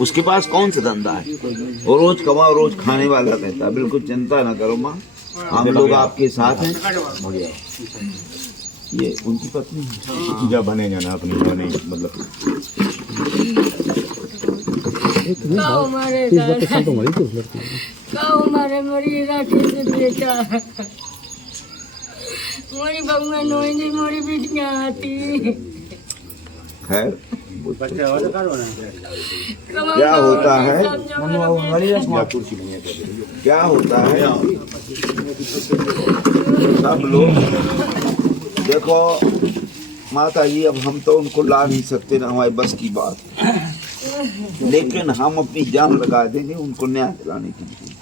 उसके पास कौन सा धंधा है? वो रोज कमाओ रोज खाने वाला रहता है। बिल्कुल चिंता ना करो माँ, हम लोग आपके साथ हैं। ये उनकी पत्नी है। जब बने जाना अपनी बने मतलब मोरी बहू में नोएंगे मोरी बेटियां आती। खैर क्या होता है, क्या होता है, सब लोग देखो माता जी, अब हम तो उनको ला नहीं सकते ना, हमारे बस की बात, लेकिन हम अपनी जान लगा देंगे उनको न्याय दिलाने के लिए।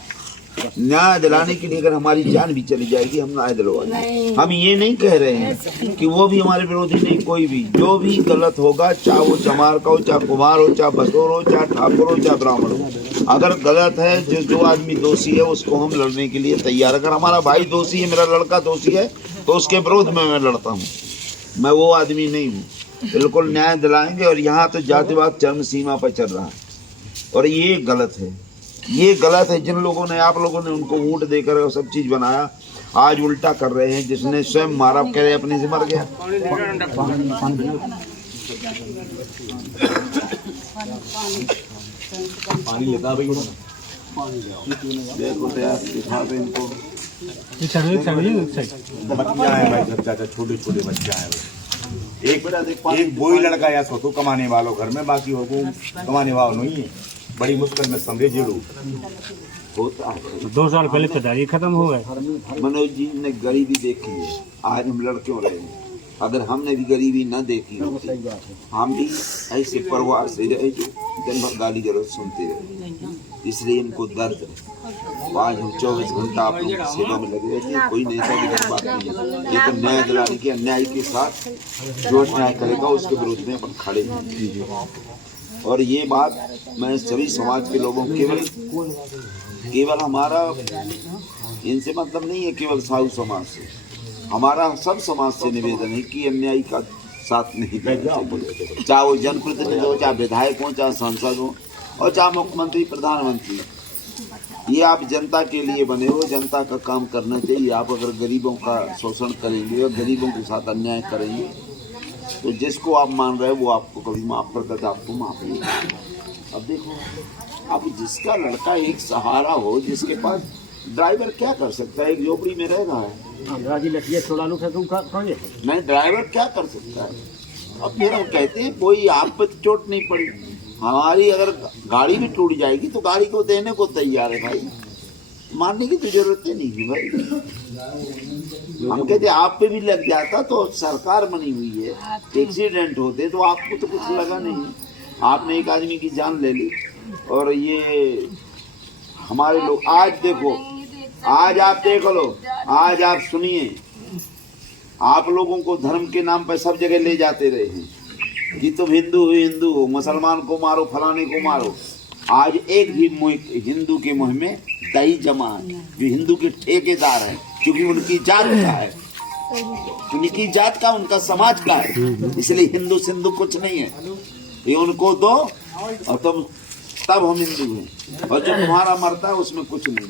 न्याय दिलाने के लिए अगर हमारी जान भी चली जाएगी हम न्याय दिलवाएंगे। हम ये नहीं कह रहे हैं कि वो भी हमारे विरोधी नहीं, कोई भी जो भी गलत होगा, चाहे वो चमार का हो, चाहे कुमार हो, चाहे बसोर हो, चाहे ठाकुर हो, चाहे ब्राह्मण हो, अगर गलत है जो आदमी दोषी है उसको हम लड़ने के लिए तैयार। अगर हमारा भाई दोषी है, मेरा लड़का दोषी है, तो उसके विरोध में मैं लड़ता हूँ। मैं वो आदमी नहीं हूँ। बिल्कुल न्याय दिलाएंगे। और यहाँ तो जातिवाद चरम सीमा पर चल रहा है और ये गलत है, ये गलत है। जिन लोगों ने, आप लोगों ने उनको वोट देकर सब चीज बनाया, आज उल्टा कर रहे हैं। जिसने स्वयं मारा कह रहे अपने से मर गया। पानी लेता भाई देखो दिखा दे इनको। बच्चा है भाई, चाचा छोटे छोटे बच्चा है। एक वही लड़का या सो तो कमाने वालों घर में, बाकी हो कमाने वालों नहीं है। बड़ी मुश्किल में समझे लोग होता है। 2 साल पहले पिताजी खत्म हो गए। मनोज जी ने गरीबी देखी है, आज हम लड़ क्यों रहे हैं? अगर हमने भी गरीबी न देखी होती, हम भी ऐसे परिवार से रहे जो दिन भर गाली गलौज सुनते रहे। इसलिए इनको दर्द है। आज हम 24 घंटा आप लोगों की सेवा में लगे रहते हैं। कोई नहीं ऐसा बात नहीं है, लेकिन न्याय दिलाने के, अन्याय के साथ जो अन्याय करेगा उसके विरोध में अपन खड़े हैं। और ये बात मैं सभी समाज के लोगों, केवल हमारा इनसे मतलब नहीं है, केवल साहू समाज से, हमारा सब समाज से निवेदन है कि अन्यायी का साथ नहीं देना चाहिए। चाहे वो जनप्रतिनिधि हो, चाहे विधायक हो, चाहे सांसद हो, और चाहे मुख्यमंत्री, प्रधानमंत्री। ये आप जनता के लिए बने हो, जनता का काम करना चाहिए। आप अगर गरीबों का शोषण करेंगे और गरीबों के साथ अन्याय करेंगे तो जिसको आप मान रहे हो वो आपको कभी माफ करता था, आपको माफ नहीं। अब देखो, अब जिसका लड़का एक सहारा हो, जिसके पास ड्राइवर क्या कर सकता है, एक झोपड़ी में रह रहा है, नहीं ड्राइवर क्या कर सकता है? अब फिर हम कहते हैं कोई आप पर चोट नहीं पड़ी, हमारी अगर गाड़ी भी टूट जाएगी तो गाड़ी को देने को तैयार है भाई, मानने की तो जरूरत ही नहीं है भाई। हम कहते आप पे भी लग जाता तो सरकार बनी हुई है, एक्सीडेंट होते तो आपको तो कुछ लगा नहीं, आपने एक आदमी की जान ले ली। और ये हमारे लोग आज देखो, आज आप देख लो, आज आप सुनिए, आप लोगों को धर्म के नाम पर सब जगह ले जाते रहे हैं कि तुम हिंदू हो, हिंदू हो, मुसलमान को मारो, फलाने को मारो। आज एक भी हिंदू के मुँह में दही जमा है, जो हिंदू के ठेकेदार है, क्योंकि उनकी जात का है, उनकी जात का, उनका समाज का है, इसलिए हिंदू सिंधु कुछ नहीं है। ये उनको दो और तुम तब हम हिंदू हैं, और जो तुम्हारा मरता है उसमें कुछ नहीं।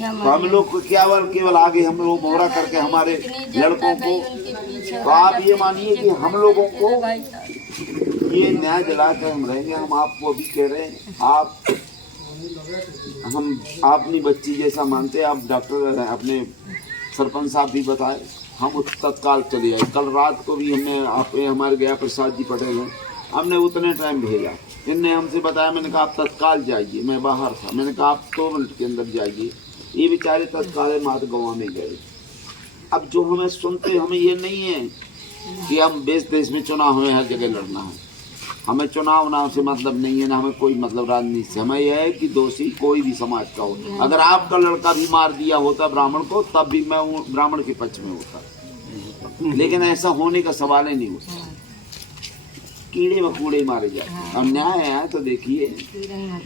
तो हम लोग को केवल आगे हम लोग मोहरा करके हमारे लड़कों को, तो आप ये मानिए कि हम लोगों को ये न्याय दिला कर हम रहेंगे। हम आपको अभी कह रहे हैं, हम अपनी बच्ची जैसा मानते हैं। आप डॉक्टर अपने सरपंच साहब भी बताए, हम तत्काल चले आए। कल रात को भी हमने हमारे गया प्रसाद जी पटेल हैं, हमने उतने टाइम भेजा, इनने हमसे बताया, मैंने कहा आप तत्काल जाइए, मैं बाहर था, मैंने कहा आप 2 मिनट के अंदर जाइए। ये बेचारे तत्काल मात गंवा में गए। अब जो हमें सुनते, हमें ये नहीं है कि हम देश देश में चुनाव हमें हर जगह लड़ना है, हमें चुनाव नाव से मतलब नहीं है, ना हमें कोई मतलब राजनीति से। हमें यह है कि दोषी कोई भी समाज का हो, अगर आपका लड़का भी मार दिया होता ब्राह्मण को, तब भी मैं ब्राह्मण के पक्ष में होता, लेकिन ऐसा होने का सवाल ही नहीं होता। कीड़े मकोड़े मारे जाते हैं। और न्याय है तो देखिए,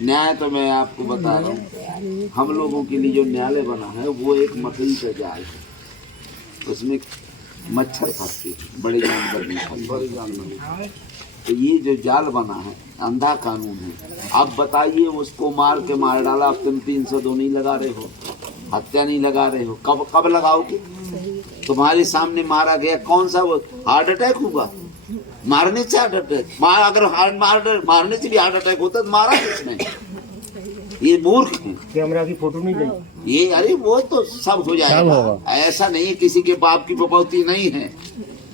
न्याय तो मैं आपको बता रहा हूँ, हम लोगों के लिए जो न्यायालय बना है वो एक मकई का जाल है, उसमें मच्छर फंसते, बड़े जानवर नहीं फंसते। तो ये जो जाल बना है अंधा कानून है। अब बताइए, उसको मार के मार डाला, अब तुम 302 नहीं लगा रहे हो, हत्या नहीं लगा रहे हो, कब कब लगाओगे? तुम्हारे सामने मारा गया, कौन सा वो हार्ट अटैक हुआ? मारने से हार्ट अटैक? अगर मारने से भी हार्ट अटैक होता तो मारा किसने? ये मूर्ख है। कैमरा की फोटो नहीं गई ये अरे वो तो सब हो जाएगा, ऐसा नहीं है, किसी के बाप की बपौती नहीं है।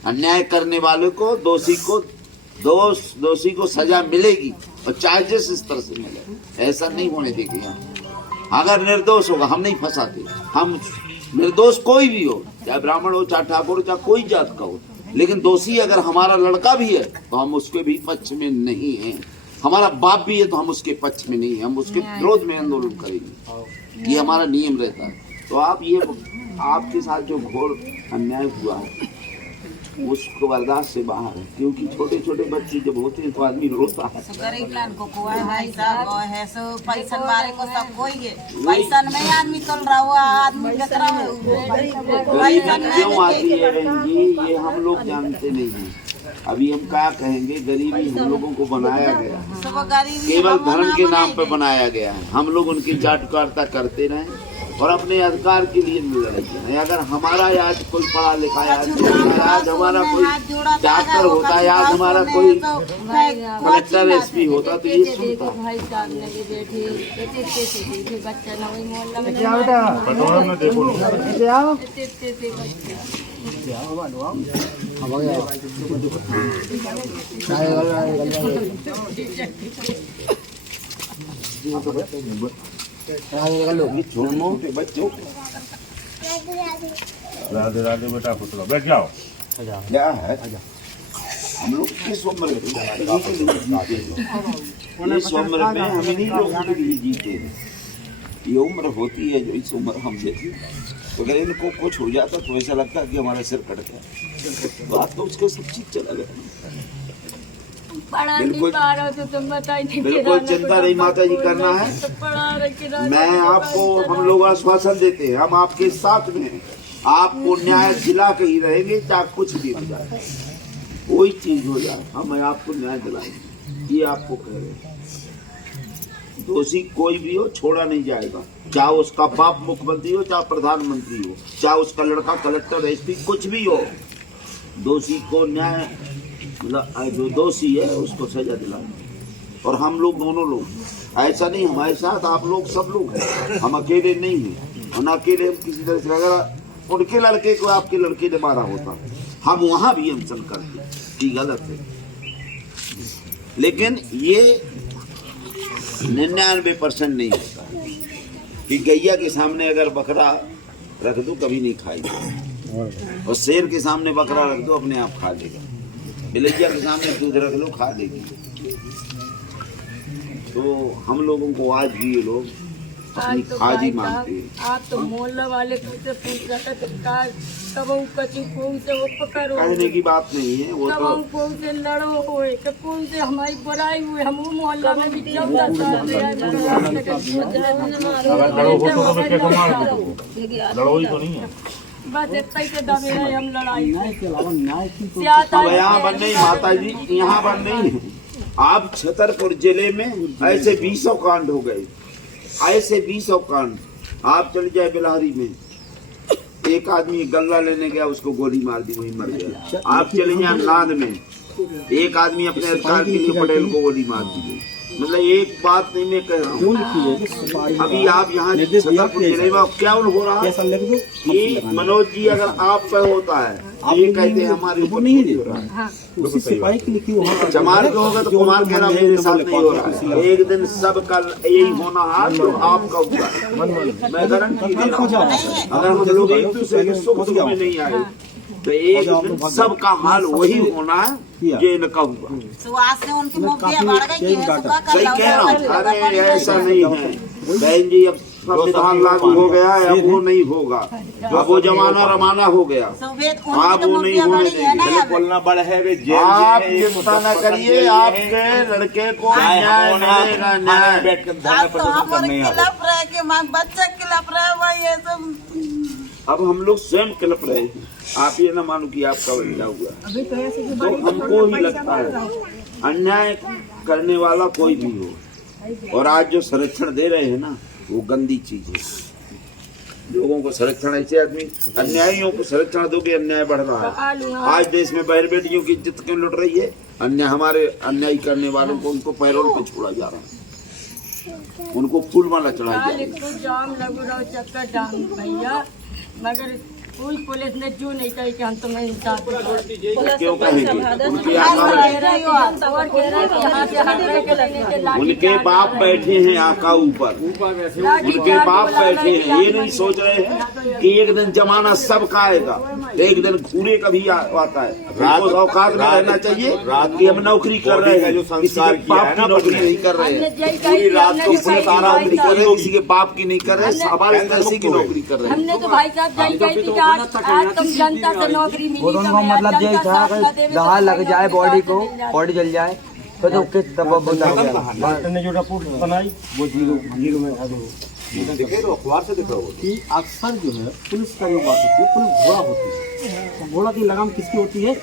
अन्याय करने वाले को, दोषी को सजा मिलेगी, और चाहे जिस स्तर से मिले, ऐसा नहीं होने देंगे हम। अगर निर्दोष होगा, हम नहीं फंसाते, हम निर्दोष कोई भी हो, चाहे ब्राह्मण हो, चाहे ठाकुर हो, चाहे कोई जात का हो, लेकिन दोषी अगर हमारा लड़का भी है तो हम उसके भी पक्ष में नहीं हैं। हमारा बाप भी है तो हम उसके पक्ष में नहीं है, हम उसके विरोध में आंदोलन करेंगे, ये हमारा नियम रहता है। तो आप ये आपके साथ जो घोर अन्याय हुआ है उसको बर्दाश्त से बाहर है, क्योंकि छोटे छोटे बच्चे जब होते हैं तो आदमी रोता है। गरीब लान को कुआ है भाई साहब, है सो पैसा मारे को सब कोई है, पैसा में आदमी चल रहा हुआ, आदमी बेचरा गरीबी क्यों आती है बहन जी, ये हम लोग जानते नहीं हैं। अभी हम क्या कहेंगे, गरीबी हम लोगों को बनाया गया है, केवल धर्म के नाम पर बनाया गया है। हम लोग उनकी चाटुकारिता करते रहें और अपने अधिकार के लिए लड़ाई करें। अगर हमारा आज कोई पढ़ा लिखा है, आज हमारा कोई डॉक्टर होता है, आज हमारा कोई कलेक्टर एसपी होता तो ये सुनता। बच्चों राधे राधे बेटा, पुतला बैठ जाओ। क्या है, हम लोग किस उम्र में जीते, इस उम्र में हम इन्हीं लोगों के लिए जीते हैं। ये उम्र होती है जो इस उम्र हम देते, तो अगर इनको कुछ हो जाता तो ऐसा लगता है कि हमारा सिर कट गया, बात तो उसके सब चीज चला गया। बिल्कुल चिंता नहीं माता जी करना है। मैं आपको, हम लोग आश्वासन देते हैं, हम आपके साथ में हैं, आपको न्याय दिला के ही रहेंगे, चाहे कुछ भी हो जाए, कोई चीज हो जाए, हम आपको न्याय दिलाएंगे, ये आपको कह रहे हैं। दोषी कोई भी हो, छोड़ा नहीं जाएगा, चाहे उसका बाप मुख्यमंत्री हो, चाहे प्रधानमंत्री हो, चाहे उसका लड़का कलेक्टर एसपी कुछ भी हो, दोषी को न्याय, जो दोषी है उसको सजा दिलाएंगे। और हम लोग दोनों लोग, ऐसा नहीं हमारे साथ आप लोग सब लोग हैं, हम अकेले नहीं हैं, और न अकेले हम किसी तरह से। अगर उनके लड़के को आपके लड़के ने मारा होता, हम वहां भी अनशन करते कि गलत है, लेकिन ये 99% नहीं होता है कि गैया के सामने अगर बकरा रख दो कभी नहीं खाएगी, और शेर के सामने बकरा रख दो अपने आप खा लेगा, बिलैया के सामने दूध रख लो खा लेगी। तो हम लोगों को आज भी ये लोग अपनी खाजी मानते हैं। आप तो मोहल्ला वाले से पूछ रहे थे, कब से वो पकड़ो, कहने की बात नहीं है, वो तो कौन से लड़ो हुए, कौन से हमारी बुराई हुई, हम वो मोहल्ला में भी जब लड़ो ही तो नहीं है, बस इतना ही दबे रहे हम लड़ाई। अब यहाँ बन नहीं माता जी, यहाँ बन नहीं है। आप छतरपुर जिले में ऐसे 20 कांड हो गए, ऐसे 20 कांड। आप चले जाए बिलहरी में, एक आदमी गल्ला लेने गया, उसको गोली मार दी, वहीं मर गया। आप चले जाए नांद में, एक आदमी अपने अधिकार के लिए पटेल को गोली मार दी। मतलब एक बात नहीं मैं कह रहा हूँ, अभी आप यहाँ छतरपुर जिले में क्या हो रहा है कि मनोज जी अगर आप पे होता है, ये कहते हैं हमारे ऊपर नहीं हो रहा है, चमार के होगा तो कुमार कह रहा मेरे साथ नहीं हो रहा है। एक दिन सबका यही होना हाल जो आपका हुआ, मैं गारंटी दे रहा हूँ। अगर हम लोग एक दूसरे के सुख दुख में नहीं आए तो एक दिन सबका हाल वही होना है ये इनका हुआ। सही कह रहा हूँ, अरे ऐसा नहीं है बहन जी, अब संविधान लागू हो गया है, अब वो नहीं होगा, अब वो जमाना रमाना हो गया, आप वो नहीं होने देंगे। बोलना बड़ा है, आप चिंता न करिए, आपके लड़के को न्याय मिलेगा, न्याय। बैठ कर धरने पर बच्चे खिलाफ रहे भाई, ये सब अब हम लोग स्वयं कलप रहे हैं, आप ये ना मानो कि आपका बच्चा हुआ, तो हमको ही लगता है अन्याय करने वाला कोई भी हो, और आज जो संरक्षण दे रहे हैं ना, वो गंदी चीज है। लोगों को संरक्षण, ऐसे आदमी अन्यायियों को संरक्षण दोगे, अन्याय बढ़ रहा है। आज देश में बहन बेटियों की इज्जत क्यों लुट रही है? अन्याय, हमारे अन्याय करने वालों को उनको पैरोल पे छोड़ा जा रहा है, उनको फूल माला चढ़ाई जा रही है। तो जाम लगो रहो चक्कर जाम भैया, मगर कोई पुलिस ने जो नहीं कही कि हम तुम्हें इंसाफ क्यों कहेंगे? उनके बाप बैठे हैं आका ऊपर, उनके बाप बैठे हैं, ये नहीं सोच रहे हैं कि एक दिन जमाना सबका आएगा, एक दिन घूरे का भी आता है। रात औकात में रहना चाहिए कि हम नौकरी कर रहे हैं, किसी के बाप की नौकरी नहीं कर रहे हैं, पूरी रात को पुलिस आराम नहीं कर रहे, किसी के बाप की नहीं कर रहे, सवाल ऐसी की नौकरी कर रहे हैं। हमने तो भाई साहब यही कही थी कि आज तुम जनता से नौकरी मिली, उनका मतलब यही था कि दहा लग जाए बॉडी को, बॉडी जल जाए तो किस तब डॉक्टर ने जो रिपोर्ट बनाई वो जीरो में था। देखे तो अखबार से दिखा वो कि अक्सर जो है पुलिस का जो बात होती है, पुलिस घोड़ा होती है, तो घोड़ा की लगाम किसकी होती है?